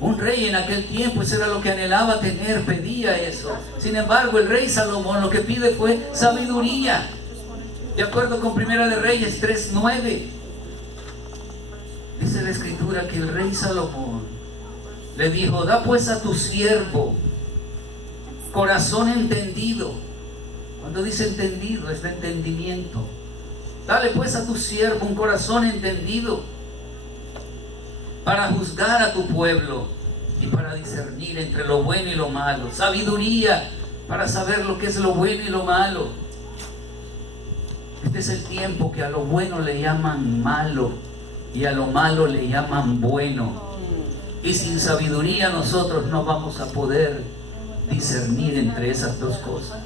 Un rey en aquel tiempo, eso era lo que anhelaba tener, pedía eso. Sin embargo, el rey Salomón lo que pide fue sabiduría. De acuerdo con Primera de Reyes 3:9, dice la escritura que el rey Salomón le dijo: da pues a tu siervo corazón entendido. Cuando dice entendido, es de entendimiento. Dale pues a tu siervo un corazón entendido para juzgar a tu pueblo y para discernir entre lo bueno y lo malo. Sabiduría para saber lo que es lo bueno y lo malo. Este es el tiempo que a lo bueno le llaman malo y a lo malo le llaman bueno. Y sin sabiduría nosotros no vamos a poder discernir entre esas dos cosas.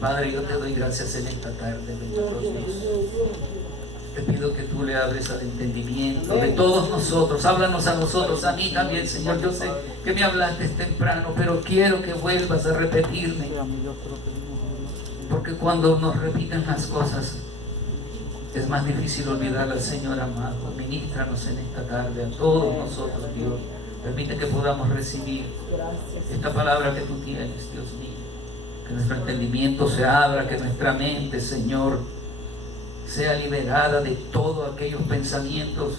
Padre, yo te doy gracias en esta tarde, bendito Dios. Te pido que tú le abres al entendimiento de todos nosotros. Háblanos a nosotros, a mí también, Señor. Yo sé que me hablaste temprano, pero quiero que vuelvas a repetirme. Porque cuando nos repiten las cosas, es más difícil olvidar al Señor amado. Ministranos en esta tarde a todos nosotros, Dios. Permite que podamos recibir esta palabra que tú tienes, Dios mío. Que nuestro entendimiento se abra, que nuestra mente, Señor, sea liberada de todos aquellos pensamientos,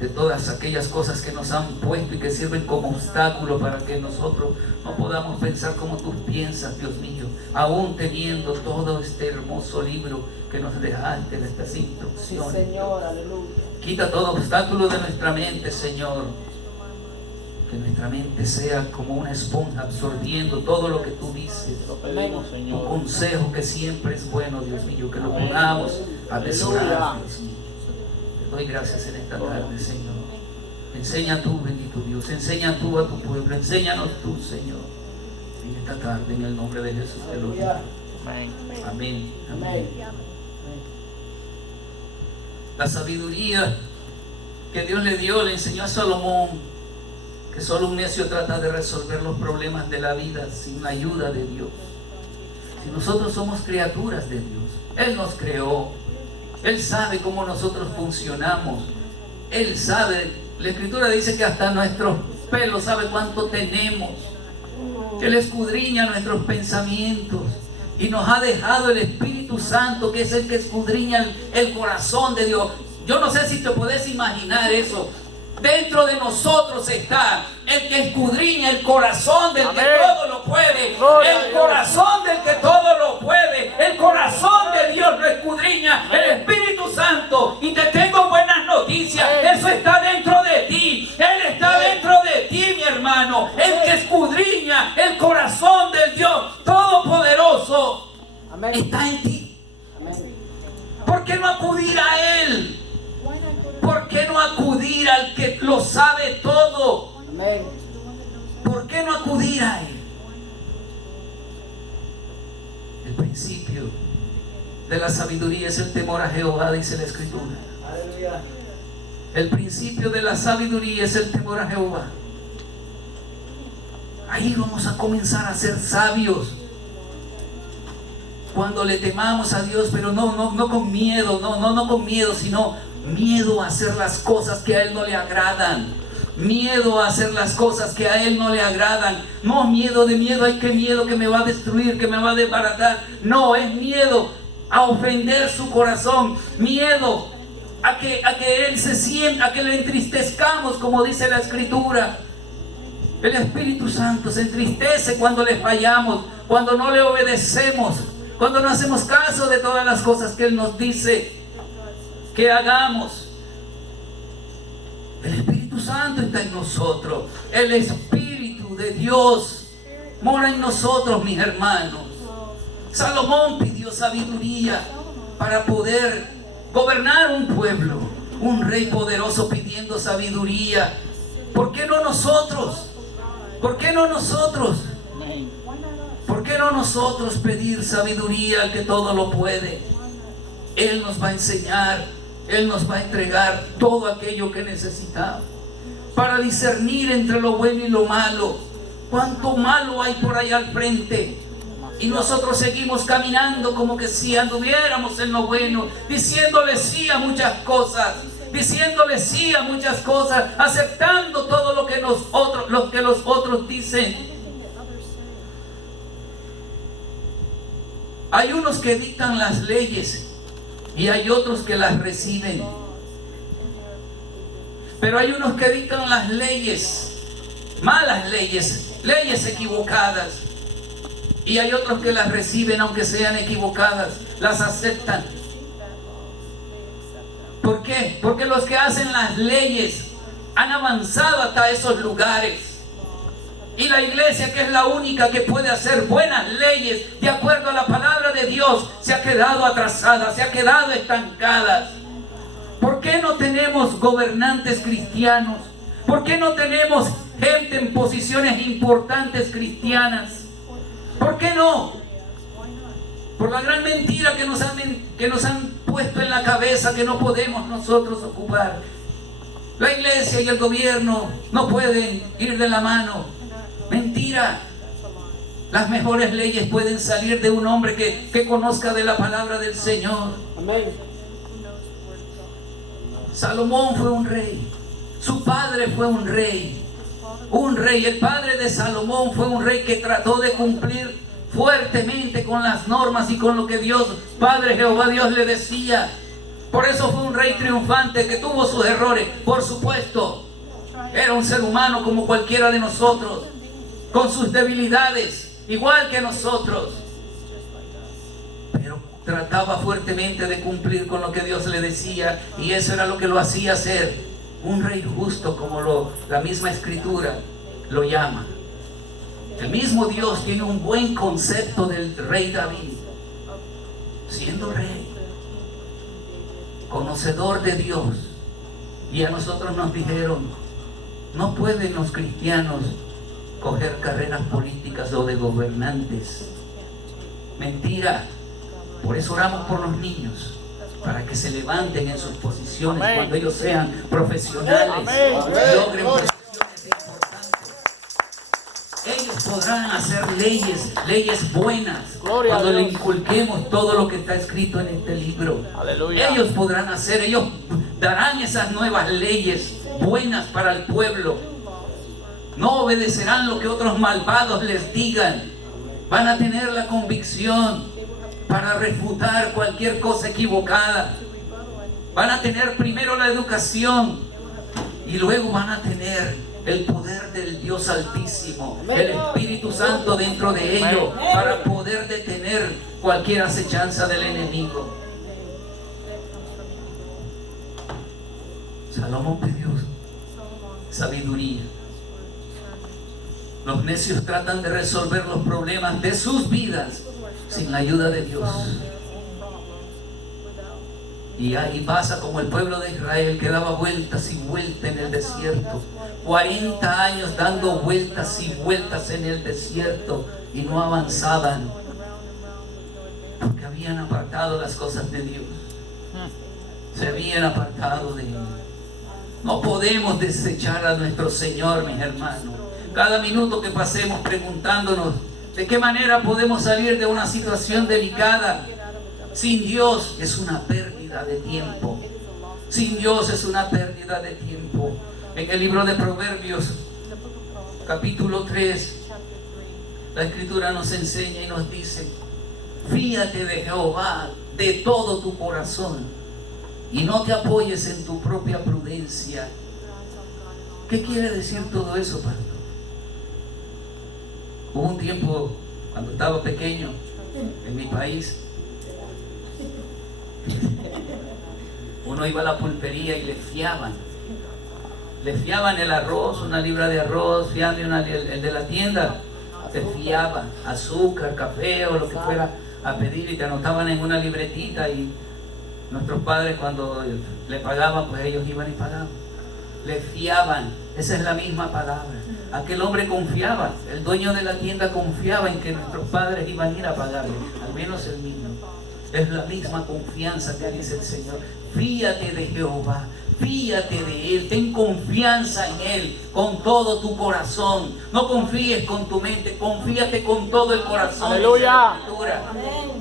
de todas aquellas cosas que nos han puesto y que sirven como obstáculo para que nosotros no podamos pensar como tú piensas, Dios mío, aún teniendo todo este hermoso libro que nos dejaste de estas instrucciones. Sí, Señor, aleluya. Quita todo obstáculo de nuestra mente, Señor. Que nuestra mente sea como una esponja absorbiendo todo lo que tú dices. Lo pedimos, Señor. Tu consejo que siempre es bueno, Dios mío, que lo podamos atesorar, Dios mío. Te doy gracias en esta tarde, Señor. Enseña tú, bendito Dios, enseña tú a tu pueblo, enséñanos tú, Señor, en esta tarde, en el nombre de Jesús te lo digo. Amén. Amén. Amén. La sabiduría que Dios le dio, le enseñó a Salomón que solo un necio trata de resolver los problemas de la vida sin la ayuda de Dios. Si nosotros somos criaturas de Dios, Él nos creó, Él sabe cómo nosotros funcionamos, Él sabe, la Escritura dice que hasta nuestros pelos sabe cuánto tenemos, que Él escudriña nuestros pensamientos y nos ha dejado el Espíritu Santo, que es el que escudriña el corazón de Dios. Yo no sé si te puedes imaginar eso. Dentro de nosotros está el que escudriña el corazón del que todo lo puede. El corazón del que todo lo puede. El corazón de Dios lo escudriña el Espíritu Santo. Y te tengo buenas noticias. Eso está dentro de ti. Él está dentro de ti, mi hermano. El que escudriña el corazón del Dios Todopoderoso está en ti. ¿Por qué no acudir a Él? ¿Por qué no acudir al que lo sabe todo? ¿Por qué no acudir a Él? El principio de la sabiduría es el temor a Jehová, dice la Escritura. El principio de la sabiduría es el temor a Jehová. Ahí vamos a comenzar a ser sabios. Cuando le temamos a Dios, pero no con miedo, no con miedo, sino miedo a hacer las cosas que a Él no le agradan. Miedo a hacer las cosas que a Él no le agradan. No miedo de miedo, ay, qué miedo que me va a destruir, que me va a desbaratar. No, es miedo a ofender su corazón. Miedo a que Él se sienta, a que le entristezcamos, como dice la Escritura. El Espíritu Santo se entristece cuando le fallamos, cuando no le obedecemos, cuando no hacemos caso de todas las cosas que Él nos dice que hagamos. El Espíritu Santo está en nosotros. El Espíritu de Dios mora en nosotros, mis hermanos. Salomón pidió sabiduría para poder gobernar un pueblo. Un rey poderoso pidiendo sabiduría. ¿Por qué no nosotros? ¿Por qué no nosotros? ¿Por qué no nosotros pedir sabiduría al que todo lo puede? Él nos va a enseñar, Él nos va a entregar todo aquello que necesitamos para discernir entre lo bueno y lo malo. Cuánto malo hay por allá al frente y nosotros seguimos caminando como que si anduviéramos en lo bueno, diciéndole sí a muchas cosas diciéndole sí a muchas cosas, aceptando todo lo que los otros dicen. Hay unos que dictan las leyes y hay otros que las reciben. Pero hay unos que dictan las leyes, malas leyes, leyes equivocadas. Y hay otros que las reciben aunque sean equivocadas, las aceptan. ¿Por qué? Porque los que hacen las leyes han avanzado hasta esos lugares. Y la iglesia, que es la única que puede hacer buenas leyes de acuerdo a la palabra de Dios, se ha quedado atrasada, se ha quedado estancada. ¿Por qué no tenemos gobernantes cristianos? ¿Por qué no tenemos gente en posiciones importantes cristianas? ¿Por qué no? Por la gran mentira que nos han puesto en la cabeza, que no podemos nosotros ocupar. La iglesia y el gobierno no pueden ir de la mano. Mentira. Las mejores leyes pueden salir de un hombre que conozca de la palabra del Señor. Amén. Salomón fue un rey. Su padre fue un rey. Un rey. El padre de Salomón fue un rey que trató de cumplir fuertemente con las normas y con lo que Dios, Padre Jehová Dios, le decía. Por eso fue un rey triunfante, que tuvo sus errores, por supuesto. Era un ser humano como cualquiera de nosotros, con sus debilidades, igual que nosotros. Pero trataba fuertemente de cumplir con lo que Dios le decía, y eso era lo que lo hacía ser un rey justo, como la misma Escritura lo llama. El mismo Dios tiene un buen concepto del rey David, siendo rey, conocedor de Dios. Y a nosotros nos dijeron: no pueden los cristianos coger carreras políticas o de gobernantes. Mentira. Por eso oramos por los niños, para que se levanten en sus posiciones. Amén. Cuando ellos sean profesionales. Amén. Logren posiciones importantes. Ellos podrán hacer leyes buenas. Gloria cuando le inculquemos todo lo que está escrito en este libro. Aleluya. Ellos podrán hacer, ellos darán esas nuevas leyes buenas para el pueblo. No obedecerán lo que otros malvados les digan. Van a tener la convicción para refutar cualquier cosa equivocada. Van a tener primero la educación y luego van a tener el poder del Dios Altísimo, el Espíritu Santo dentro de ellos, para poder detener cualquier acechanza del enemigo. Salomón pidió sabiduría. Los necios tratan de resolver los problemas de sus vidas sin la ayuda de Dios. Y ahí pasa como el pueblo de Israel, que daba vueltas y vueltas en el desierto. 40 años dando vueltas y vueltas en el desierto y no avanzaban, porque habían apartado las cosas de Dios. Se habían apartado de Él. No podemos desechar a nuestro Señor, mis hermanos. Cada minuto que pasemos preguntándonos de qué manera podemos salir de una situación delicada. Sin Dios es una pérdida de tiempo. Sin Dios es una pérdida de tiempo. En el libro de Proverbios, capítulo 3, la Escritura nos enseña y nos dice: fíate de Jehová de todo tu corazón y no te apoyes en tu propia prudencia. ¿Qué quiere decir todo eso, pastor? Hubo un tiempo, cuando estaba pequeño, en mi país, uno iba a la pulpería y le fiaban el arroz, una libra de arroz, el de la tienda te fiaba azúcar, café o lo que fuera a pedir, y te anotaban en una libretita, y nuestros padres, cuando le pagaban, pues ellos iban y pagaban. Le fiaban. Esa es la misma palabra. Aquel hombre confiaba, el dueño de la tienda confiaba en que nuestros padres iban a ir a pagarle, al menos el mío. Es la misma confianza que dice el Señor. Fíate de Jehová, fíate de Él, ten confianza en Él con todo tu corazón. No confíes con tu mente, confíate con todo el corazón. Aleluya.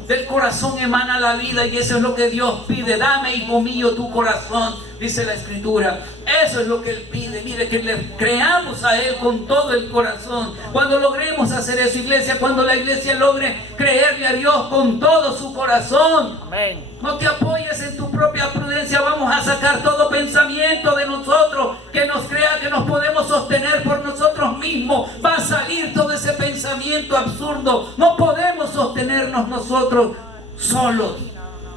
Del corazón emana la vida, y eso es lo que Dios pide. Dame, hijo mío, tu corazón, dice la Escritura. Eso es lo que Él pide. Mire, que le creamos a Él con todo el corazón. Cuando logremos hacer eso, iglesia, cuando la iglesia logre creerle a Dios con todo su corazón, Amén. no te apoyes en tu propia prudencia. Vamos a sacar todo pensamiento de nosotros que nos crea que nos podemos sostener por nosotros mismos. Va a salir todo ese pensamiento absurdo. No podemos sostenernos nosotros solos.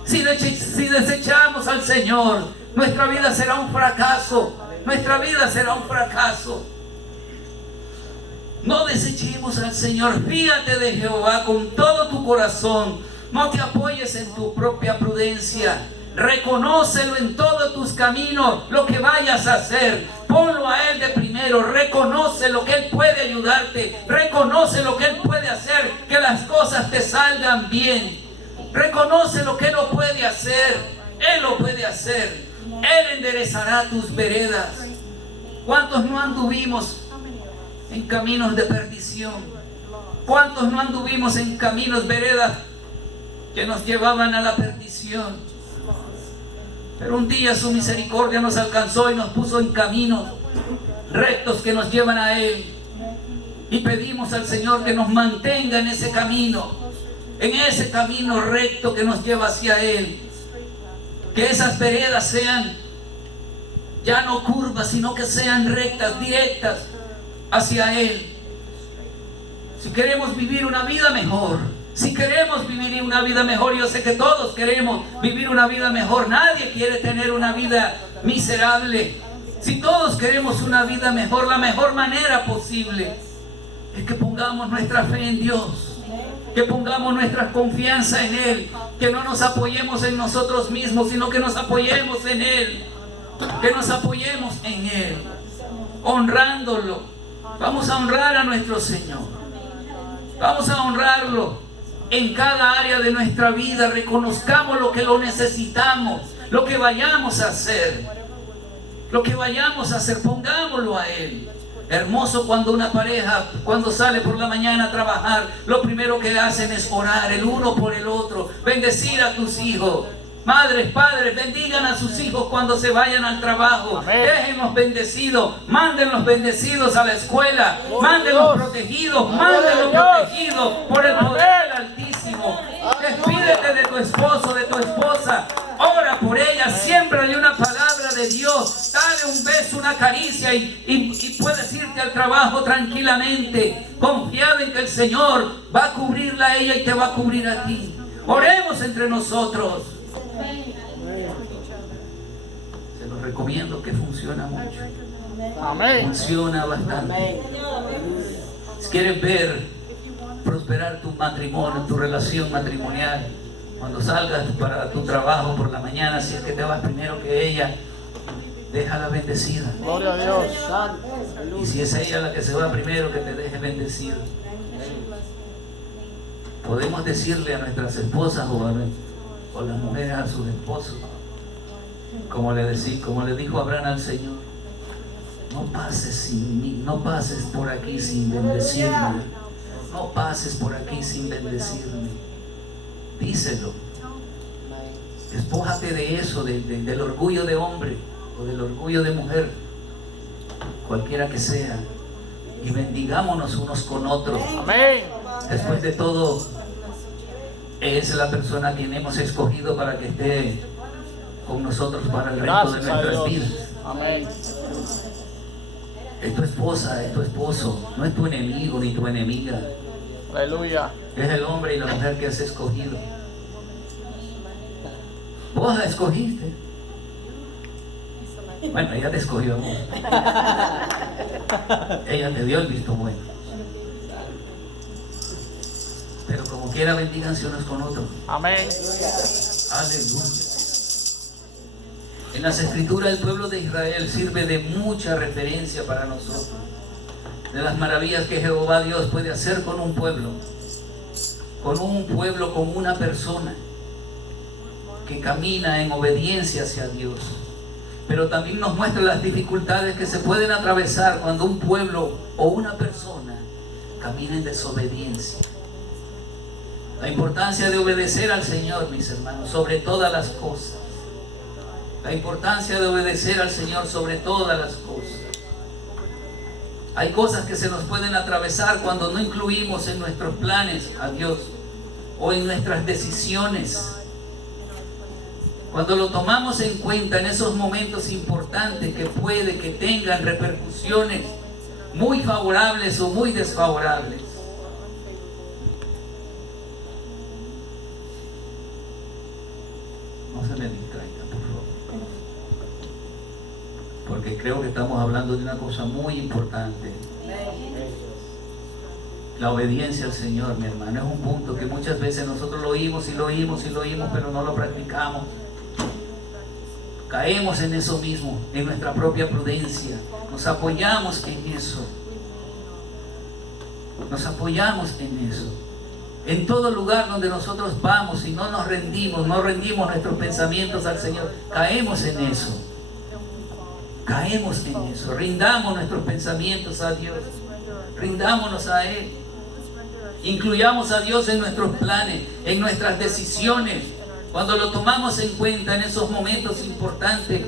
Si desechamos al Señor, nuestra vida será un fracaso. Nuestra vida será un fracaso. No desechemos al Señor. Fíate de Jehová con todo tu corazón. No te apoyes en tu propia prudencia. Reconócelo en todos tus caminos, lo que vayas a hacer. Ponlo a Él de primero. Reconoce lo que Él puede ayudarte. Reconoce lo que Él puede hacer, que las cosas te salgan bien. Reconoce lo que Él lo puede hacer. Él lo puede hacer. Él enderezará tus veredas. ¿Cuántos no anduvimos en caminos de perdición? ¿Cuántos no anduvimos en caminos, veredas que nos llevaban a la perdición? Pero un día su misericordia nos alcanzó y nos puso en caminos rectos que nos llevan a Él. Y pedimos al Señor que nos mantenga en ese camino recto que nos lleva hacia Él. Que esas veredas sean ya no curvas, sino que sean rectas, directas hacia Él. Si queremos vivir una vida mejor, yo sé que todos queremos vivir una vida mejor. Nadie quiere tener una vida miserable. Si todos queremos una vida mejor, la mejor manera posible es que pongamos nuestra fe en Dios, que pongamos nuestra confianza en Él, que no nos apoyemos en nosotros mismos, sino que nos apoyemos en Él, honrándolo. Vamos a honrar a nuestro Señor, vamos a honrarlo en cada área de nuestra vida. Reconozcamos lo que lo necesitamos, lo que vayamos a hacer, pongámoslo a Él. Hermoso cuando una pareja, cuando sale por la mañana a trabajar, lo primero que hacen es orar el uno por el otro, bendecir a tus hijos. Madres, padres, bendigan a sus hijos cuando se vayan al trabajo. Amén. Déjenlos bendecidos, mándenlos bendecidos a la escuela, mándenlos protegidos, por el poder del Altísimo. Despídete de tu esposo, de tu esposa, ora por ella, siémbrale una palabra de Dios, dale un beso, una caricia y puedes irte al trabajo tranquilamente, confiado en que el Señor va a cubrirla a ella y te va a cubrir a ti. Oremos entre nosotros. Se los recomiendo, que funciona mucho. Amén. Funciona bastante. Si quieres ver prosperar tu matrimonio, tu relación matrimonial, cuando salgas para tu trabajo por la mañana, si es que te vas primero que ella, déjala bendecida. Gloria a Dios. Y si es ella la que se va primero, que te deje bendecido. Podemos decirle a nuestras esposas o las mujeres a sus esposos, como le dijo Abraham al Señor: no pases sin mí, no pases por aquí sin bendecirme, no pases por aquí sin bendecirme. Díselo. Despójate de eso, del orgullo de hombre o del orgullo de mujer, cualquiera que sea, y bendigámonos unos con otros. Amén. Después de todo, es la persona a quien hemos escogido para que esté con nosotros para el resto de nuestras vidas. Amén. Es tu esposa, es tu esposo, no es tu enemigo ni tu enemiga. Aleluya. Es el hombre y la mujer que has escogido. Vos la escogiste. Bueno, ella te escogió a vos. Ella te dio el visto bueno. Pero como quiera, bendíganse unos con otros. Amén. Aleluya. En las Escrituras, el pueblo de Israel sirve de mucha referencia para nosotros, de las maravillas que Jehová Dios puede hacer con un pueblo, con una persona que camina en obediencia hacia Dios. Pero también nos muestra las dificultades que se pueden atravesar cuando un pueblo o una persona camina en desobediencia. La importancia de obedecer al Señor, mis hermanos, sobre todas las cosas. La importancia de obedecer al Señor sobre todas las cosas. Hay cosas que se nos pueden atravesar cuando no incluimos en nuestros planes a Dios o en nuestras decisiones. Cuando lo tomamos en cuenta en esos momentos importantes que puede que tengan repercusiones muy favorables o muy desfavorables. No se me distraiga, por favor. Porque creo que estamos hablando de una cosa muy importante. La obediencia al Señor, mi hermano, es un punto que muchas veces nosotros lo oímos y lo oímos y lo oímos, pero no lo practicamos. Caemos en eso mismo, en nuestra propia prudencia. Nos apoyamos en eso. Nos apoyamos en eso. En todo lugar donde nosotros vamos y no nos rendimos, no rendimos nuestros pensamientos al Señor, caemos en eso. Caemos en eso. Rindamos nuestros pensamientos a Dios. Rindámonos a Él. Incluyamos a Dios en nuestros planes, en nuestras decisiones. Cuando lo tomamos en cuenta en esos momentos importantes,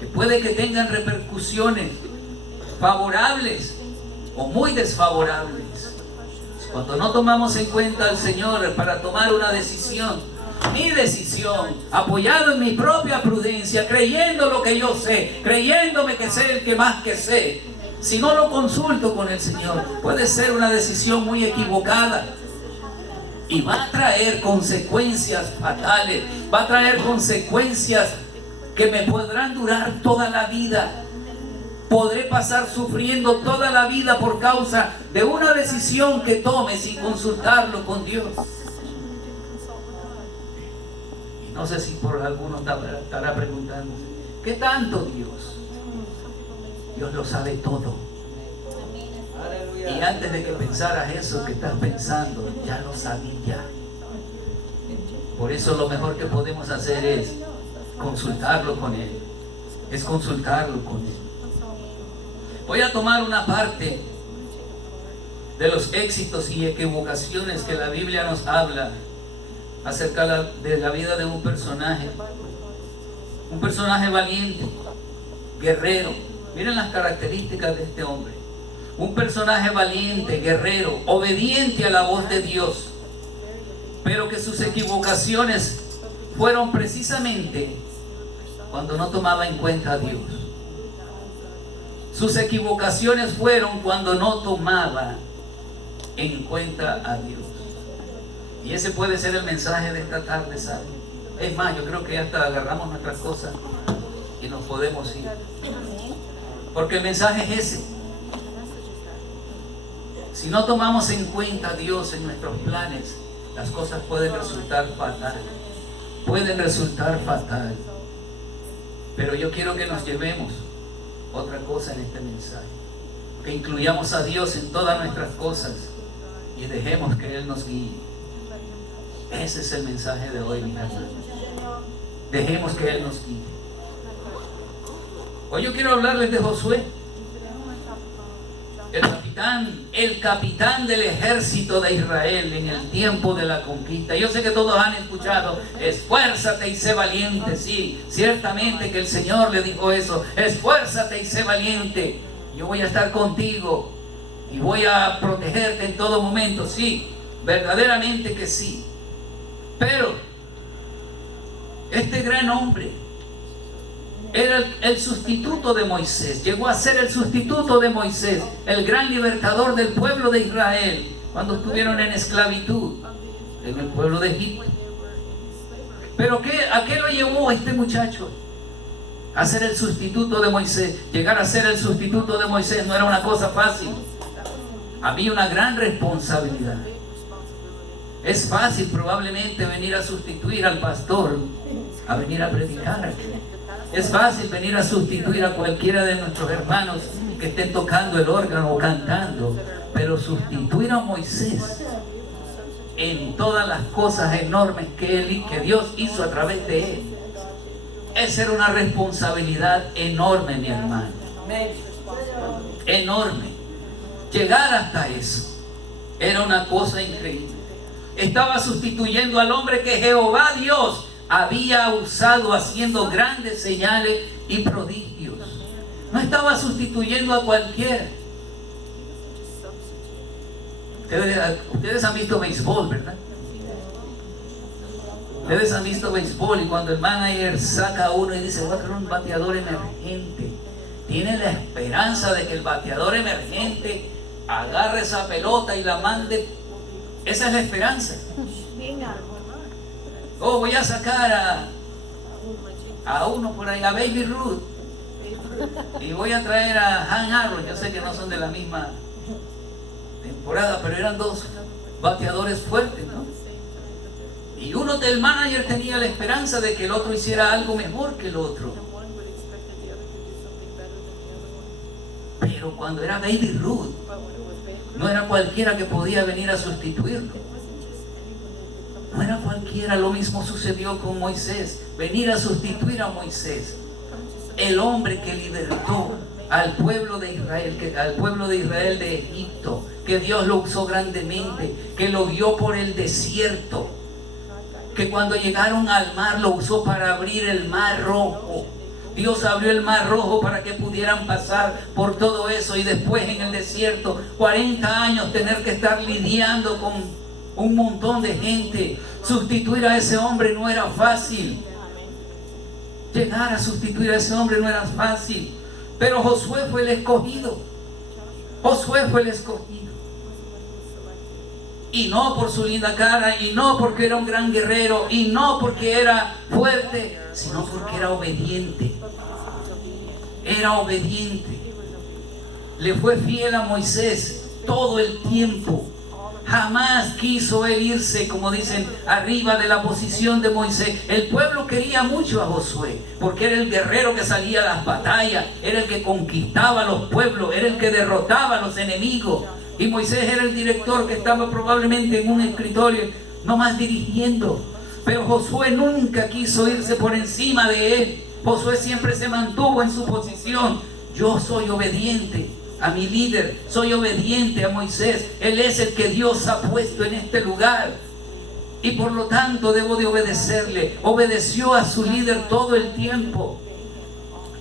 que puede que tengan repercusiones favorables o muy desfavorables. Cuando no tomamos en cuenta al Señor para tomar una decisión, mi decisión, apoyado en mi propia prudencia, creyendo lo que yo sé, creyéndome que sé el que más que sé, si no lo consulto con el Señor, puede ser una decisión muy equivocada y va a traer consecuencias fatales, va a traer consecuencias que me podrán durar toda la vida. Podré pasar sufriendo toda la vida por causa de una decisión que tome sin consultarlo con Dios. Y no sé si por alguno estará preguntando, ¿qué tanto Dios? Dios lo sabe todo. Y antes de que pensaras eso que estás pensando, ya lo sabía. Por eso lo mejor que podemos hacer es consultarlo con Él. Es consultarlo con Él. Voy a tomar una parte de los éxitos y equivocaciones que la Biblia nos habla acerca de la vida de un personaje valiente, guerrero. Miren las características de este hombre. Un personaje valiente, guerrero, obediente a la voz de Dios, pero que sus equivocaciones fueron precisamente cuando no tomaba en cuenta a Dios. Sus equivocaciones fueron cuando no tomaba en cuenta a Dios. Y ese puede ser el mensaje de esta tarde, ¿saben? Es más, yo creo que hasta agarramos nuestras cosas y nos podemos ir. Porque el mensaje es ese. Si no tomamos en cuenta a Dios en nuestros planes, las cosas pueden resultar fatal. Pueden resultar fatal. Pero yo quiero que nos llevemos otra cosa en este mensaje. Que incluyamos a Dios en todas nuestras cosas y dejemos que Él nos guíe. Ese es el mensaje de hoy, mi hermano. Dejemos que Él nos guíe. Hoy yo quiero hablarles de Josué, el capitán del ejército de Israel en el tiempo de la conquista. Yo sé que todos han escuchado, esfuérzate y sé valiente. Sí, ciertamente que el Señor le dijo eso, esfuérzate y sé valiente. Yo voy a estar contigo y voy a protegerte en todo momento. Sí, verdaderamente que sí. Pero este gran hombre era el sustituto de Moisés. Llegó a ser el sustituto de Moisés, el gran libertador del pueblo de Israel cuando estuvieron en esclavitud en el pueblo de Egipto. Pero ¿a qué lo llevó este muchacho? A ser el sustituto de Moisés. Llegar a ser el sustituto de Moisés no era una cosa fácil. Había una gran responsabilidad. Es fácil probablemente venir a sustituir al pastor, a venir a predicar aquí. Es fácil venir a sustituir a cualquiera de nuestros hermanos que estén tocando el órgano o cantando, pero sustituir a Moisés en todas las cosas enormes que Dios hizo a través de él, esa era una responsabilidad enorme, mi hermano. Enorme. Llegar hasta eso era una cosa increíble. estaba sustituyendo al hombre que Jehová Dios había usado haciendo grandes señales y prodigios. No estaba sustituyendo a cualquiera. Ustedes han visto béisbol, ¿verdad? Ustedes han visto béisbol, y cuando el manager saca a uno y dice, voy a crear un bateador emergente, tiene la esperanza de que el bateador emergente agarre esa pelota y la mande. Esa es la esperanza. Oh, voy a sacar a uno por ahí, a Baby Ruth, y voy a traer a Han Aaron. Yo sé que no son de la misma temporada, pero eran dos bateadores fuertes, ¿no? Y uno del manager tenía la esperanza de que el otro hiciera algo mejor que el otro. Pero cuando era Baby Ruth, no era cualquiera que podía venir a sustituirlo. No era cualquiera. Lo mismo sucedió con Moisés. Venir a sustituir a Moisés, el hombre que libertó al pueblo de Israel, de Egipto, que Dios lo usó grandemente, que lo guió por el desierto, que cuando llegaron al mar lo usó para abrir el mar rojo. Dios abrió el mar rojo para que pudieran pasar por todo eso, y después en el desierto 40 años tener que estar lidiando con un montón de gente. Sustituir a ese hombre no era fácil. Llegar a sustituir a ese hombre no era fácil. Pero Josué fue el escogido. Josué fue el escogido. Y no por su linda cara, y no porque era un gran guerrero, y no porque era fuerte, sino porque era obediente. Era obediente. Le fue fiel a Moisés todo el tiempo. Jamás quiso él irse, como dicen, arriba de la posición de Moisés. El pueblo quería mucho a Josué, porque era el guerrero que salía a las batallas, era el que conquistaba a los pueblos, era el que derrotaba a los enemigos. Y Moisés era el director que estaba probablemente en un escritorio, nomás dirigiendo. Pero Josué nunca quiso irse por encima de él. Josué siempre se mantuvo en su posición. Yo soy obediente a mi líder, soy obediente a Moisés. Él es el que Dios ha puesto en este lugar, y por lo tanto debo de obedecerle. Obedeció a su líder todo el tiempo.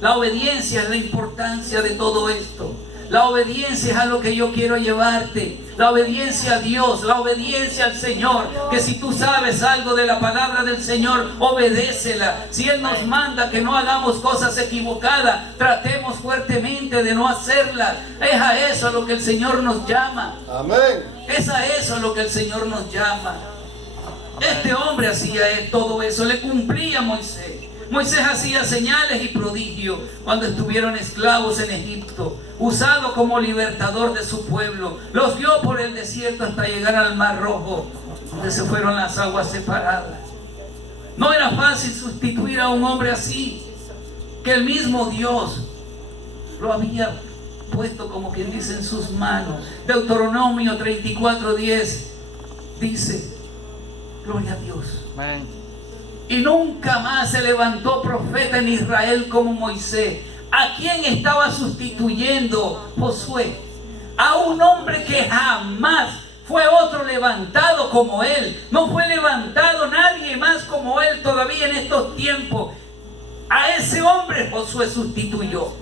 La obediencia es la importancia de todo esto. La obediencia es a lo que yo quiero llevarte. La obediencia a Dios, la obediencia al Señor. Que si tú sabes algo de la palabra del Señor, obedécela. Si Él nos manda que no hagamos cosas equivocadas, tratemos fuertemente de no hacerlas. Es a eso a lo que el Señor nos llama. Amén. Es a eso a lo que el Señor nos llama. Este hombre hacía todo eso, le cumplía a Moisés. Moisés hacía señales y prodigios cuando estuvieron esclavos en Egipto, usado como libertador de su pueblo. Los guió por el desierto hasta llegar al Mar Rojo, donde se fueron las aguas separadas. No era fácil sustituir a un hombre así, que el mismo Dios lo había puesto, como quien dice, en sus manos. Deuteronomio 34:10 dice: gloria a Dios. Amén. Y nunca más se levantó profeta en Israel como Moisés. ¿A quién estaba sustituyendo Josué? A un hombre que jamás fue otro levantado como él. No fue levantado nadie más como él todavía en estos tiempos. A ese hombre Josué sustituyó.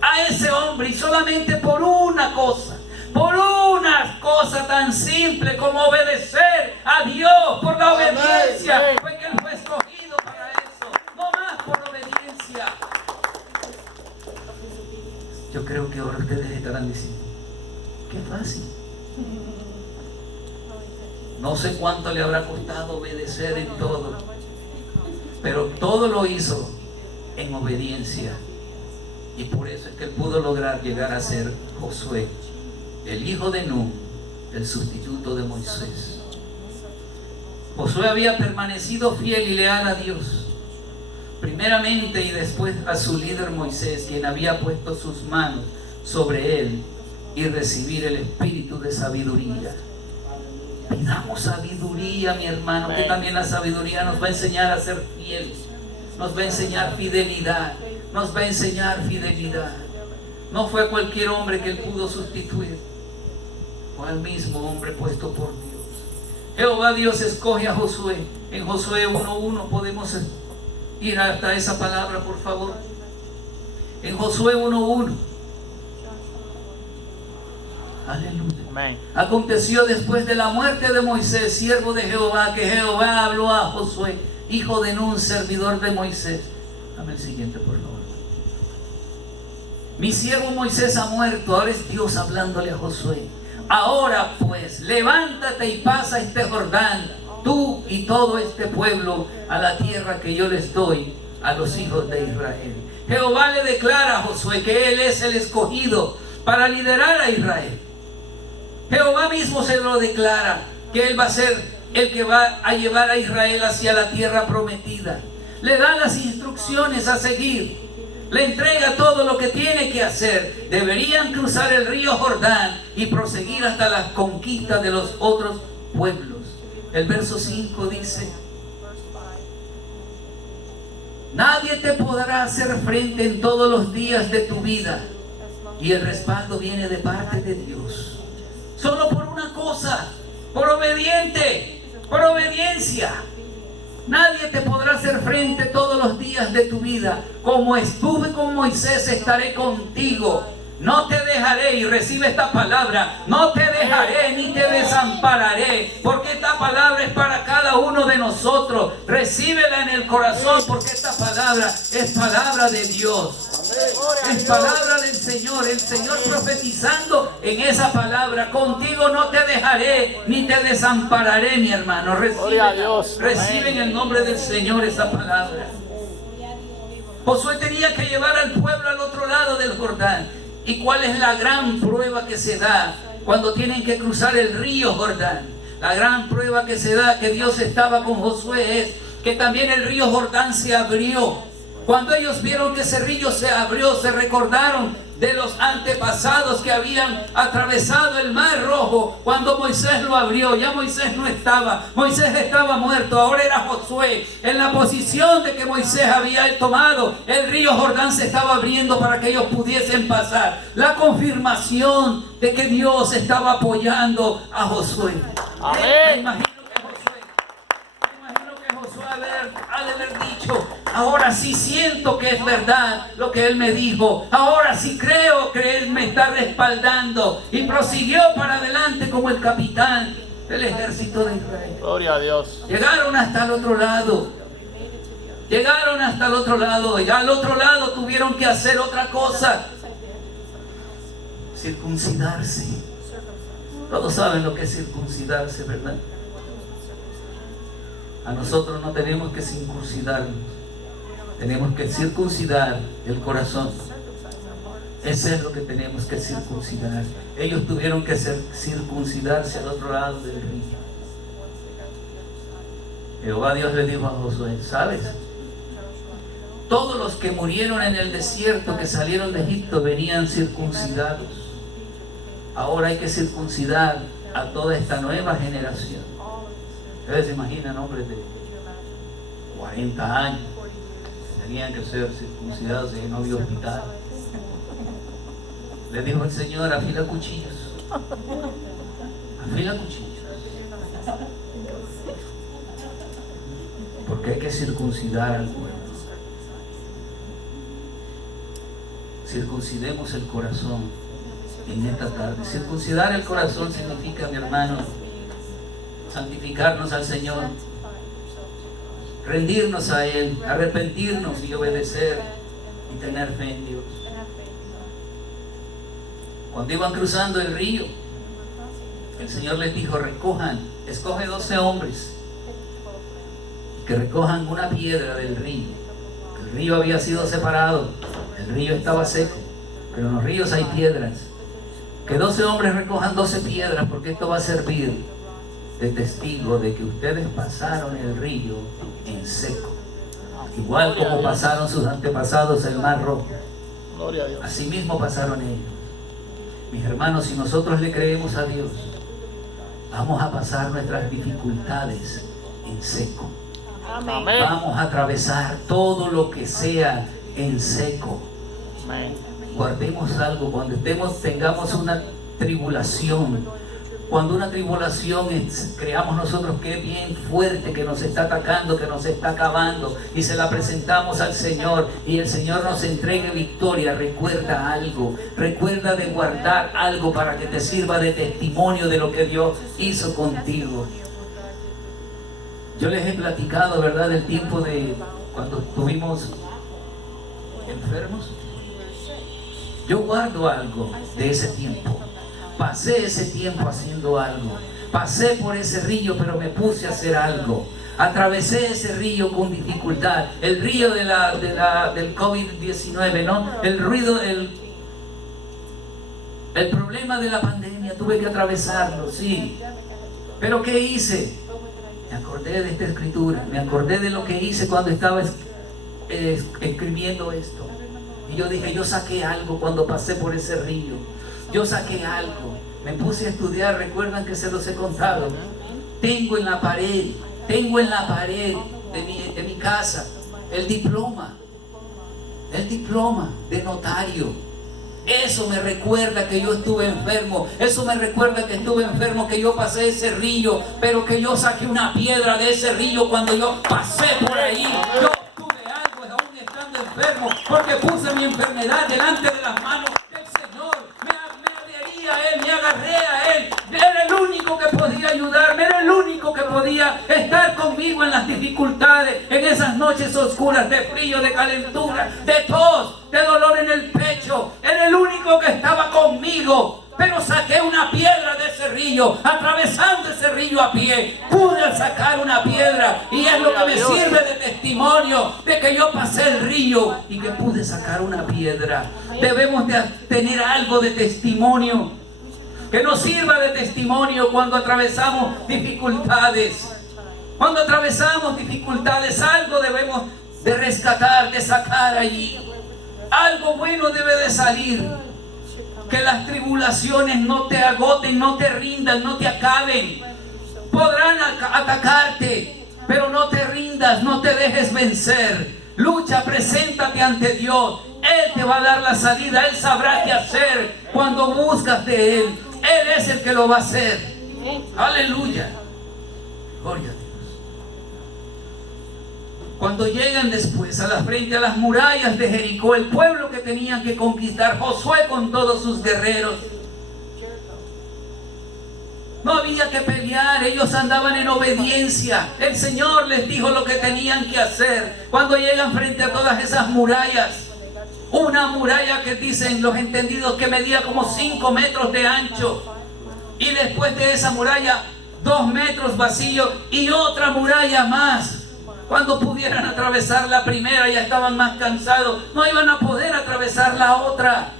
A ese hombre, y solamente por una cosa. Por una cosa tan simple como obedecer a Dios. Por la obediencia fue que él fue escogido para eso. No más por obediencia. Yo creo que ahora ustedes estarán diciendo: qué fácil. No sé cuánto le habrá costado obedecer en todo, pero todo lo hizo en obediencia. Y por eso es que él pudo lograr llegar a ser Josué, el hijo de Nun, el sustituto de Moisés. Josué había permanecido fiel y leal a Dios, primeramente, y después a su líder Moisés, quien había puesto sus manos sobre él y recibir el espíritu de sabiduría. Pidamos sabiduría, mi hermano, que también la sabiduría nos va a enseñar a ser fieles, nos va a enseñar fidelidad, nos va a enseñar fidelidad. No fue cualquier hombre que él pudo sustituir, fue el mismo hombre puesto por Dios. Jehová Dios escoge a Josué. En Josué 1:1 podemos ir hasta esa palabra, por favor. En Josué 1:1. Aleluya. Amén. Aconteció después de la muerte de Moisés, siervo de Jehová, que Jehová habló a Josué, hijo de Nun, servidor de Moisés. Dame el siguiente, por favor. Mi siervo Moisés ha muerto. Ahora es Dios hablándole a Josué. Ahora pues, levántate y pasa este Jordán, tú y todo este pueblo, a la tierra que yo les doy a los hijos de Israel. Jehová le declara a Josué que él es el escogido para liderar a Israel. Jehová mismo se lo declara, que él va a ser el que va a llevar a Israel hacia la tierra prometida. Le da las instrucciones a seguir. Le entrega todo lo que tiene que hacer. Deberían cruzar el río Jordán y proseguir hasta las conquistas de los otros pueblos. El verso 5 dice: nadie te podrá hacer frente en todos los días de tu vida. Y el respaldo viene de parte de Dios. Solo por una cosa, por obediencia. Nadie te podrá hacer frente todos los días de tu vida. Como estuve con Moisés, estaré contigo. No te dejaré, y recibe esta palabra, no te dejaré ni te desampararé, porque esta palabra es para cada uno de nosotros. Recíbela en el corazón, porque esta palabra es palabra de Dios. Es palabra del Señor, el Señor profetizando en esa palabra. Contigo no te dejaré ni te desampararé, mi hermano. Recibe en el nombre del Señor esa palabra. Josué tenía que llevar al pueblo al otro lado del Jordán. ¿Y cuál es la gran prueba que se da cuando tienen que cruzar el río Jordán? La gran prueba que se da, que Dios estaba con Josué, es que también el río Jordán se abrió. Cuando ellos vieron que ese río se abrió, se recordaron de los antepasados que habían atravesado el Mar Rojo cuando Moisés lo abrió. Ya Moisés no estaba, Moisés estaba muerto. Ahora era Josué. En la posición de que Moisés había tomado, el río Jordán se estaba abriendo para que ellos pudiesen pasar. La confirmación de que Dios estaba apoyando a Josué. Amén. Me imagino que Josué ha de haber dicho: ahora sí siento que es verdad lo que él me dijo. Ahora sí creo que él me está respaldando. Y prosiguió para adelante como el capitán del ejército de Israel. Gloria a Dios. Llegaron hasta el otro lado. Llegaron hasta el otro lado. Y al otro lado tuvieron que hacer otra cosa: circuncidarse. Todos saben lo que es circuncidarse, ¿verdad? A nosotros no tenemos que circuncidarnos. Tenemos que circuncidar el corazón. Eso es lo que tenemos que circuncidar. Ellos tuvieron que circuncidarse al otro lado del río. Jehová Dios le dijo a Josué: ¿sabes? Todos los que murieron en el desierto, que salieron de Egipto, venían circuncidados. Ahora hay que circuncidar a toda esta nueva generación. Ustedes se imaginan hombres de 40 años tenían que ser circuncidados y no había hospital. Le dijo el Señor: afila cuchillos. Afila cuchillos. Porque hay que circuncidar al pueblo. Circuncidemos el corazón en esta tarde. Circuncidar el corazón significa, mi hermano, santificarnos al Señor, rendirnos a Él, arrepentirnos y obedecer y tener fe en Dios. Cuando iban cruzando el río, el Señor les dijo: escoge 12 hombres y que recojan una piedra del río. El río había sido separado, el río estaba seco, pero en los ríos hay piedras. Que 12 hombres recojan 12 piedras, porque esto va a servir de testigo de que ustedes pasaron el río en seco, igual como pasaron sus antepasados el Mar Rojo. Así mismo pasaron ellos. Mis hermanos, si nosotros le creemos a Dios, vamos a pasar nuestras dificultades en seco. Amén. Vamos a atravesar todo lo que sea en seco. Amén. Guardemos algo: cuando tengamos una tribulación, Cuando una tribulación creamos nosotros que es bien fuerte, que nos está atacando, que nos está acabando, y se la presentamos al Señor y el Señor nos entregue victoria, recuerda algo, recuerda de guardar algo para que te sirva de testimonio de lo que Dios hizo contigo. Yo les he platicado, ¿verdad?, del tiempo de cuando estuvimos enfermos. Yo guardo algo de ese tiempo. Pasé ese tiempo haciendo algo. Pasé por ese río, pero me puse a hacer algo. Atravesé ese río con dificultad. El río del COVID-19, ¿no? El problema de la pandemia, tuve que atravesarlo, sí. Pero ¿qué hice? Me acordé de esta escritura. Me acordé de lo que hice cuando estaba escribiendo esto. Y yo dije, yo saqué algo cuando pasé por ese río. Yo saqué algo. Me puse a estudiar. Recuerdan que se los he contado. Tengo en la pared de mi casa el diploma de notario. Eso me recuerda que yo estuve enfermo. Eso me recuerda que estuve enfermo, que yo pasé ese río, pero que yo saqué una piedra de ese río cuando yo pasé por ahí. Yo tuve algo aún estando enfermo, porque puse mi enfermedad delante de las manos del Señor. Me adherí a Él, me agarré a Él. Era el único que podía ayudarme, era el único que podía estar conmigo en las dificultades, en esas noches oscuras de frío, de calentura, de tos, de dolor en el pecho. Era el único que estaba conmigo. Pero saqué una piedra de ese río, atravesando ese río a pie. Pude sacar una piedra, y es lo que me sirve de testimonio de que yo pasé el río y que pude sacar una piedra. Debemos de tener algo de testimonio que nos sirva de testimonio cuando atravesamos dificultades. Cuando atravesamos dificultades, algo debemos de rescatar, de sacar allí. Algo bueno debe de salir. Que las tribulaciones no te agoten, no te rindan, no te acaben. Podrán atacarte, pero no te rindas, no te dejes vencer. Lucha, preséntate ante Dios. Él te va a dar la salida. Él sabrá qué hacer cuando buscas de Él. Él es el que lo va a hacer. Aleluya. Gloria a Dios. Cuando llegan después frente a las murallas de Jericó, el pueblo que tenían que conquistar, Josué con todos sus guerreros, no había que pelear, ellos andaban en obediencia. El Señor les dijo lo que tenían que hacer. Cuando llegan frente a todas esas murallas, una muralla que dicen los entendidos que medía como 5 metros de ancho, y después de esa muralla 2 metros vacío, y otra muralla más. Cuando pudieran atravesar la primera, ya estaban más cansados, no iban a poder atravesar la otra.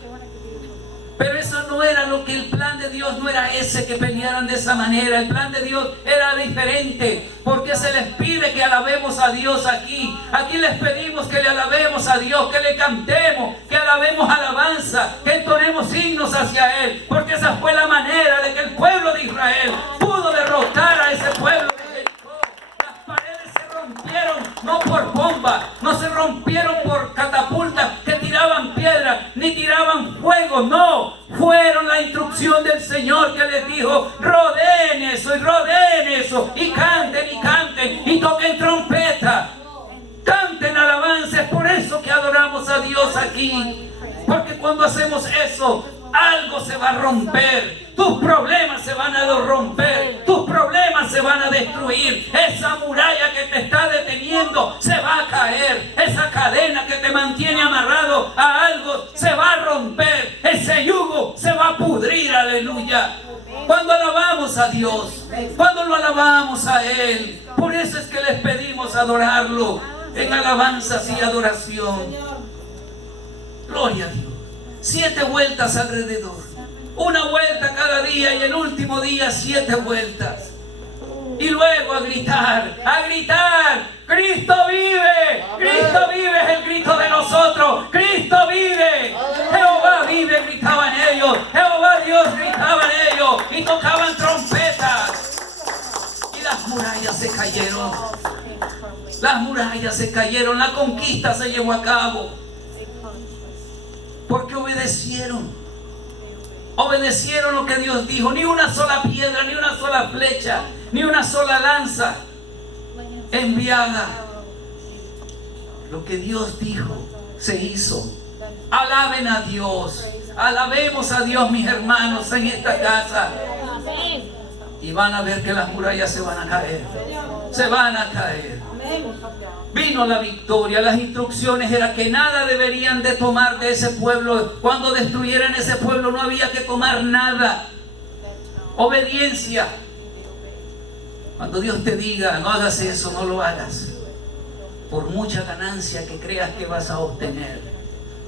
Pero eso no era lo que el plan de Dios, no era ese, que pelearan de esa manera. El plan de Dios era diferente, porque se les pide que alabemos a Dios aquí. Aquí les pedimos que le alabemos a Dios, que le cantemos, que alabemos alabanza, que entonemos himnos hacia Él, porque esa fue la manera de que el pueblo de Israel pudo derrotar a ese pueblo. No por bomba, no se rompieron por catapultas que tiraban piedras, ni tiraban fuego, no. Fueron la instrucción del Señor que les dijo: rodeen eso, y canten, y toquen trompeta, canten alabanzas. Por eso que adoramos a Dios aquí, porque cuando hacemos eso, algo se va a romper. Tus problemas se van a romper, tus problemas se van a destruir. Esa muralla que te está deteniendo se va a caer. Esa cadena que te mantiene amarrado a algo se va a romper. Ese yugo se va a pudrir, aleluya. Cuando alabamos a Dios, cuando lo alabamos a Él, por eso es que les pedimos adorarlo en alabanzas y adoración. Gloria a Dios. 7 vueltas alrededor. Una vuelta cada día, y el último día 7 vueltas. Y luego a gritar, Cristo vive, Cristo vive, es el grito de nosotros. Cristo vive, Jehová vive, gritaban ellos. Jehová Dios, gritaban ellos, y tocaban trompetas. Y las murallas se cayeron. Las murallas se cayeron, la conquista se llevó a cabo, porque obedecieron. obedecieron lo que Dios dijo. Ni una sola piedra, ni una sola flecha, ni una sola lanza enviada. Lo que Dios dijo se hizo. Alaben a Dios. Alabemos a Dios, mis hermanos, en esta casa. Y van a ver que las murallas se van a caer. Se van a caer. Vino la victoria. Las instrucciones eran que nada deberían de tomar de ese pueblo. Cuando destruyeran ese pueblo no había que tomar nada. Obediencia. Cuando Dios te diga no hagas eso, no lo hagas, por mucha ganancia que creas que vas a obtener.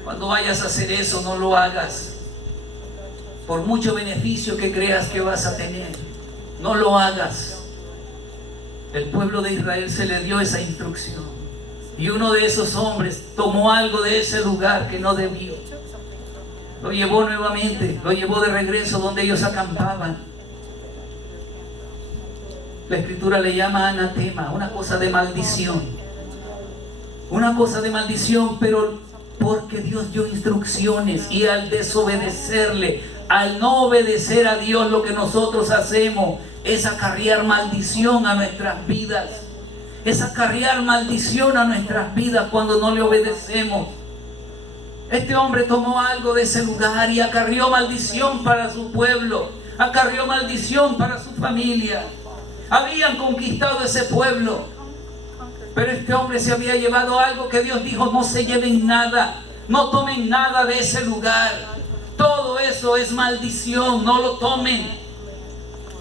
Cuando vayas a hacer eso, no lo hagas, por mucho beneficio que creas que vas a tener. No lo hagas. El pueblo de Israel se le dio esa instrucción, y uno de esos hombres tomó algo de ese lugar que no debió. Lo llevó nuevamente, lo llevó de regreso donde ellos acampaban. La Escritura le llama anatema, una cosa de maldición. Una cosa de maldición, pero porque Dios dio instrucciones, y al desobedecerle, al no obedecer a Dios, lo que nosotros hacemos es acarrear maldición a nuestras vidas. Es acarrear maldición a nuestras vidas cuando no le obedecemos. Este hombre tomó algo de ese lugar y acarreó maldición para su pueblo, acarreó maldición para su familia. Habían conquistado ese pueblo, pero este hombre se había llevado algo que Dios dijo: no se lleven nada, no tomen nada de ese lugar. Todo eso es maldición, no lo tomen.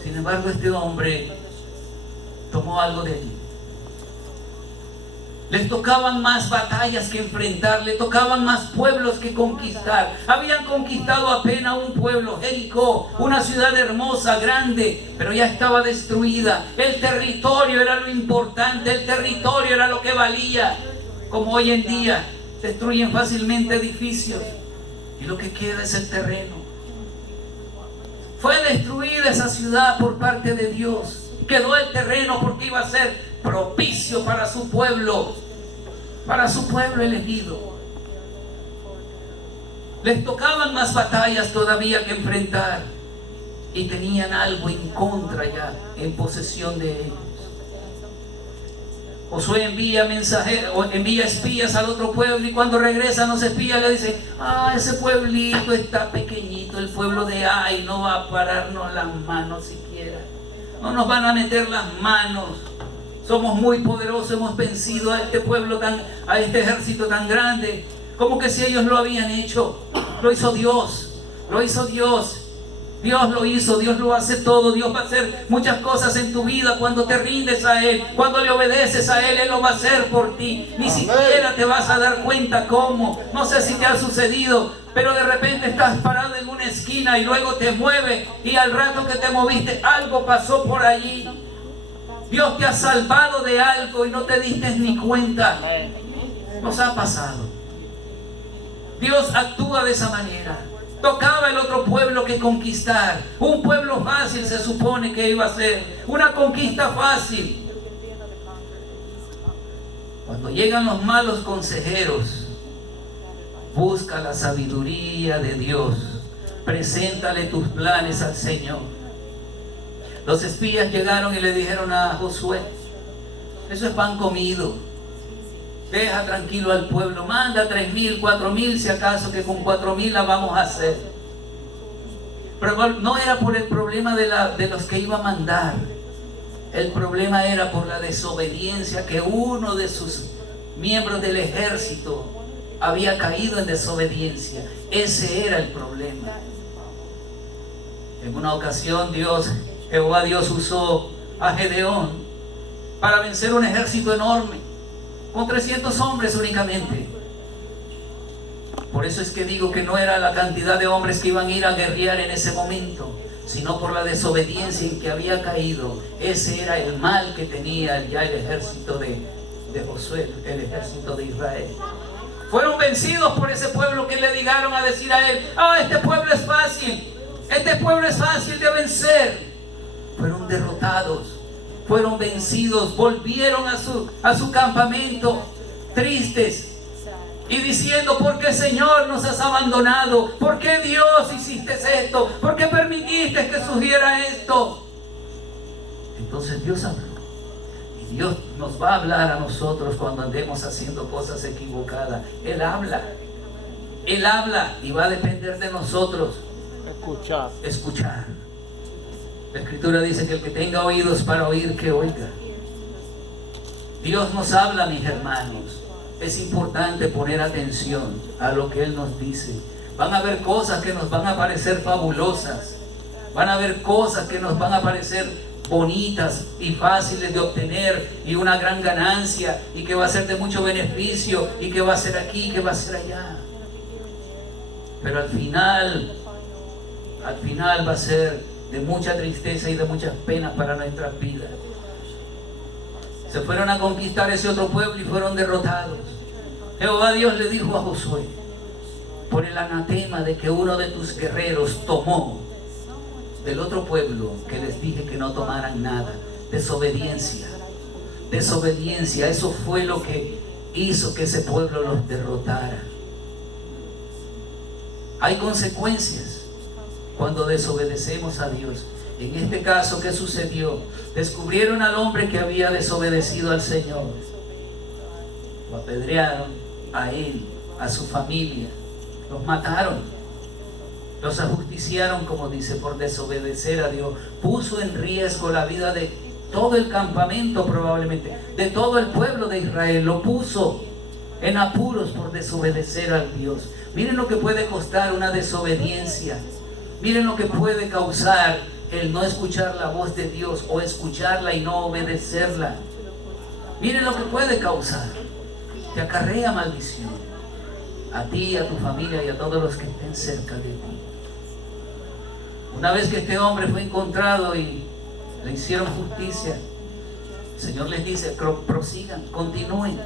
Sin embargo, este hombre tomó algo de allí. Les tocaban más batallas que enfrentar, le tocaban más pueblos que conquistar. Habían conquistado apenas un pueblo, Jericó, una ciudad hermosa, grande, pero ya estaba destruida. El territorio era lo importante, el territorio era lo que valía. Como hoy en día destruyen fácilmente edificios y lo que queda es el terreno. Fue destruida esa ciudad por parte de Dios. Quedó el terreno porque iba a ser propicio para su pueblo elegido. Les tocaban más batallas todavía que enfrentar, y tenían algo en contra ya en posesión de ellos. Josué envía mensajeros, envía espías al otro pueblo, y cuando regresan los espías le dicen: ese pueblito está pequeñito, el pueblo de Ai no va a pararnos las manos siquiera, no nos van a meter las manos. Somos muy poderosos, hemos vencido a este pueblo a este ejército tan grande. Como que si ellos lo habían hecho. Lo hizo Dios, lo hizo Dios. Dios lo hizo, Dios lo hace todo. Dios va a hacer muchas cosas en tu vida cuando te rindes a Él, cuando le obedeces a Él. Él lo va a hacer por ti. Ni siquiera te vas a dar cuenta cómo. No sé si te ha sucedido, pero de repente estás parado en una esquina y luego te mueves, y al rato que te moviste algo pasó por allí. Dios te ha salvado de algo y no te diste ni cuenta. Nos ha pasado. Dios actúa de esa manera. Tocaba el otro pueblo que conquistar. Un pueblo fácil se supone que iba a ser. Una conquista fácil. Cuando llegan los malos consejeros, busca la sabiduría de Dios. Preséntale tus planes al Señor. Los espías llegaron y le dijeron a Josué: eso es pan comido, deja tranquilo al pueblo, manda 3,000, 4,000 si acaso, que con 4,000 la vamos a hacer. Pero no era por el problema de los que iba a mandar. El problema era por la desobediencia, que uno de sus miembros del ejército había caído en desobediencia. Ese era el problema. En una ocasión Jehová Dios usó a Gedeón para vencer un ejército enorme, con 300 hombres únicamente. Por eso es que digo que no era la cantidad de hombres que iban a ir a guerrear en ese momento, sino por la desobediencia en que había caído. Ese era el mal que tenía ya el ejército de Josué, el ejército de Israel. Fueron vencidos por ese pueblo que le llegaron a decir a él: este pueblo es fácil, este pueblo es fácil de vencer. Fueron derrotados, fueron vencidos, volvieron a su campamento tristes, y diciendo: ¿por qué, Señor, nos has abandonado? ¿Por qué, Dios, hiciste esto? ¿Por qué permitiste que surgiera esto? Entonces Dios habló. Y Dios nos va a hablar a nosotros cuando andemos haciendo cosas equivocadas. Él habla. Él habla y va a depender de nosotros escuchar. La Escritura dice que el que tenga oídos para oír, que oiga. Dios nos habla, mis hermanos. Es importante poner atención a lo que Él nos dice. Van a haber cosas que nos van a parecer fabulosas. Van a haber cosas que nos van a parecer bonitas y fáciles de obtener, y una gran ganancia, y que va a ser de mucho beneficio, y que va a ser aquí, que va a ser allá. Pero al final va a ser de mucha tristeza y de muchas penas para nuestras vidas. Se fueron a conquistar ese otro pueblo y fueron derrotados. Jehová Dios le dijo a Josué: por el anatema de que uno de tus guerreros tomó del otro pueblo, que les dije que no tomaran nada. Desobediencia. Eso fue lo que hizo que ese pueblo los derrotara. Hay consecuencias cuando desobedecemos a Dios. En este caso, ¿qué sucedió? Descubrieron al hombre que había desobedecido al Señor. Lo apedrearon a él, a su familia. Los mataron. Los ajusticiaron, como dice, por desobedecer a Dios. Puso en riesgo la vida de todo el campamento, probablemente, de todo el pueblo de Israel. Lo puso en apuros por desobedecer al Dios. Miren lo que puede costar una desobediencia. Miren lo que puede causar el no escuchar la voz de Dios, o escucharla y no obedecerla. Miren lo que puede causar. Te acarrea maldición a ti, a tu familia y a todos los que estén cerca de ti. Una vez que este hombre fue encontrado y le hicieron justicia, el Señor les dice: prosigan, continúen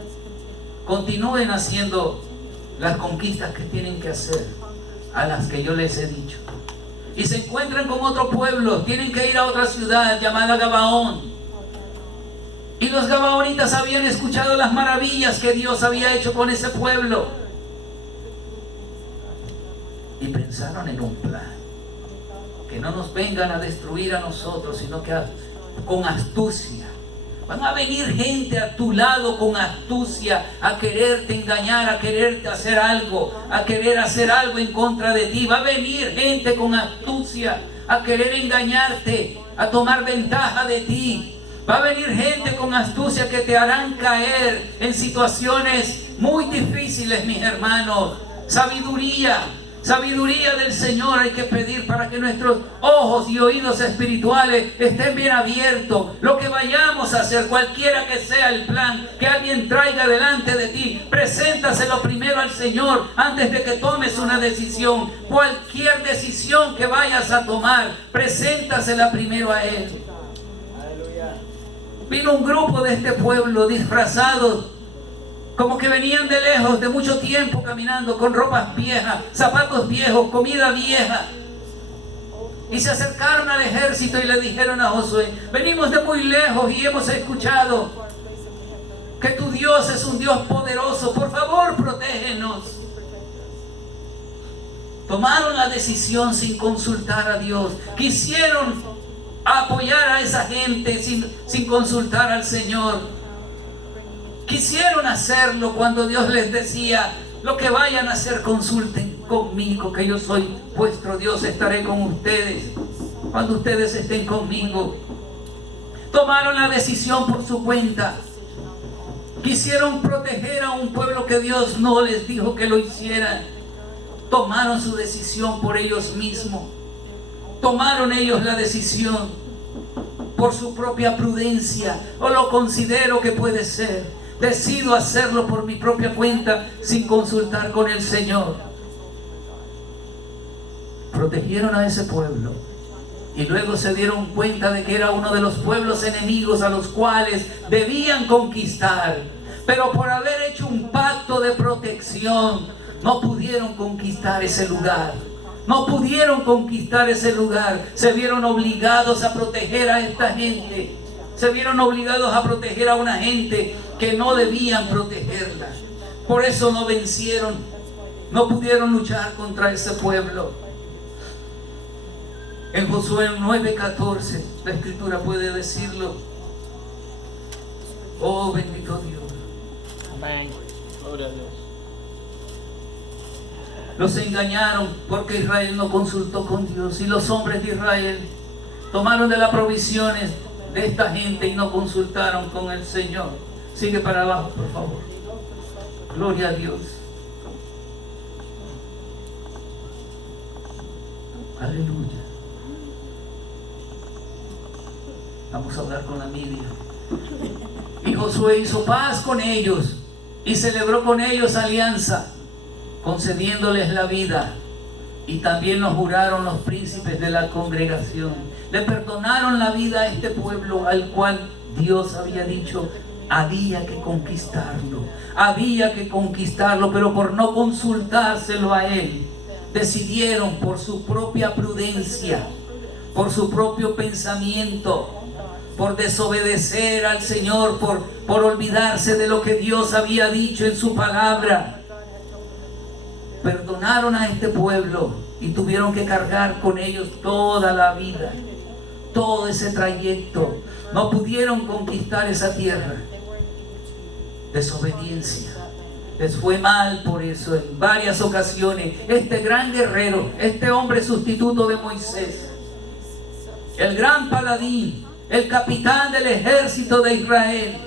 haciendo las conquistas que tienen que hacer, a las que yo les he dicho. Y se encuentran con otro pueblo, tienen que ir a otra ciudad llamada Gabaón. Y los gabaonitas habían escuchado las maravillas que Dios había hecho con ese pueblo, y pensaron en un plan: que no nos vengan a destruir a nosotros, sino que con astucia. Van a venir gente a tu lado con astucia a quererte engañar, a quererte hacer algo, a querer hacer algo en contra de ti. Va a venir gente con astucia a querer engañarte, a tomar ventaja de ti. Va a venir gente con astucia que te harán caer en situaciones muy difíciles, mis hermanos. Sabiduría del Señor hay que pedir para que nuestros ojos y oídos espirituales estén bien abiertos. Lo que vayamos a hacer, cualquiera que sea el plan que alguien traiga delante de ti, preséntaselo primero al Señor antes de que tomes una decisión. Cualquier decisión que vayas a tomar, preséntasela primero a Él. Vino un grupo de este pueblo disfrazados, como que venían de lejos, de mucho tiempo caminando, con ropas viejas, zapatos viejos, comida vieja. Y se acercaron al ejército y le dijeron a Josué: venimos de muy lejos y hemos escuchado que tu Dios es un Dios poderoso. Por favor, protégenos. Tomaron la decisión sin consultar a Dios. Quisieron apoyar a esa gente sin consultar al Señor. Quisieron hacerlo cuando Dios les decía: lo que vayan a hacer, consulten conmigo, que yo soy vuestro Dios, estaré con ustedes cuando ustedes estén conmigo. Tomaron la decisión por su cuenta. Quisieron proteger a un pueblo que Dios no les dijo que lo hicieran. Tomaron su decisión por ellos mismos. Tomaron ellos la decisión por su propia prudencia, o lo considero que puede ser. Decido hacerlo por mi propia cuenta sin consultar con el Señor. Protegieron a ese pueblo y luego se dieron cuenta de que era uno de los pueblos enemigos a los cuales debían conquistar. Pero por haber hecho un pacto de protección, no pudieron conquistar ese lugar. Se vieron obligados a proteger a esta gente. Se vieron obligados a proteger a una gente que no debían protegerla. Por eso no vencieron, no pudieron luchar contra ese pueblo. En Josué 9:14, la escritura puede decirlo. Oh, bendito Dios. Amén. Gloria a Dios. Los engañaron porque Israel no consultó con Dios. Y los hombres de Israel tomaron de las provisiones de esta gente y no consultaron con el Señor. Sigue para abajo, por favor. Gloria a Dios. Aleluya. Vamos a hablar con la Midia. Y Josué hizo paz con ellos y celebró con ellos alianza, concediéndoles la vida. Y también nos juraron los príncipes de la congregación. Le perdonaron la vida a este pueblo al cual Dios había dicho: había que conquistarlo, pero por no consultárselo a él, decidieron por su propia prudencia, por su propio pensamiento, por desobedecer al Señor, por olvidarse de lo que Dios había dicho en su palabra. Perdonaron a este pueblo y tuvieron que cargar con ellos toda la vida, todo ese trayecto. No pudieron conquistar esa tierra. Desobediencia. Les fue mal por eso en varias ocasiones. Este gran guerrero, este hombre sustituto de Moisés, el gran paladín, el capitán del ejército de Israel,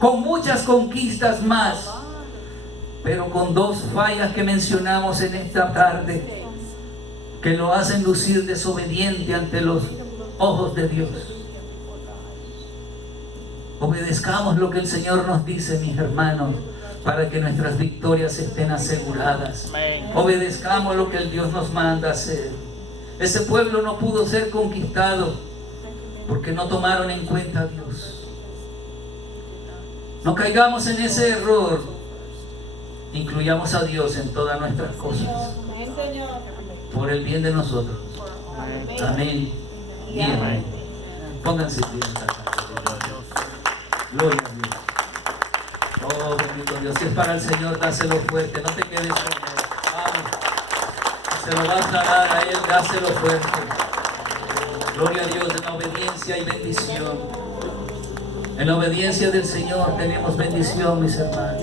con muchas conquistas más, pero con dos fallas que mencionamos en esta tarde, que lo hacen lucir desobediente ante los ojos de Dios. Obedezcamos lo que el Señor nos dice, mis hermanos, para que nuestras victorias estén aseguradas. Amén. Obedezcamos lo que el Dios nos manda hacer. Ese pueblo no pudo ser conquistado porque no tomaron en cuenta a Dios. No caigamos en ese error. Incluyamos a Dios en todas nuestras cosas, por el bien de nosotros. Amén y amén. Pónganse bien. Gloria a Dios. Oh, bendito Dios. Si es para el Señor, dáselo fuerte. No te quedes con él. Vamos. Se lo vas a dar a él, dáselo fuerte. Gloria a Dios. En la obediencia y bendición. En la obediencia del Señor tenemos bendición, mis hermanos.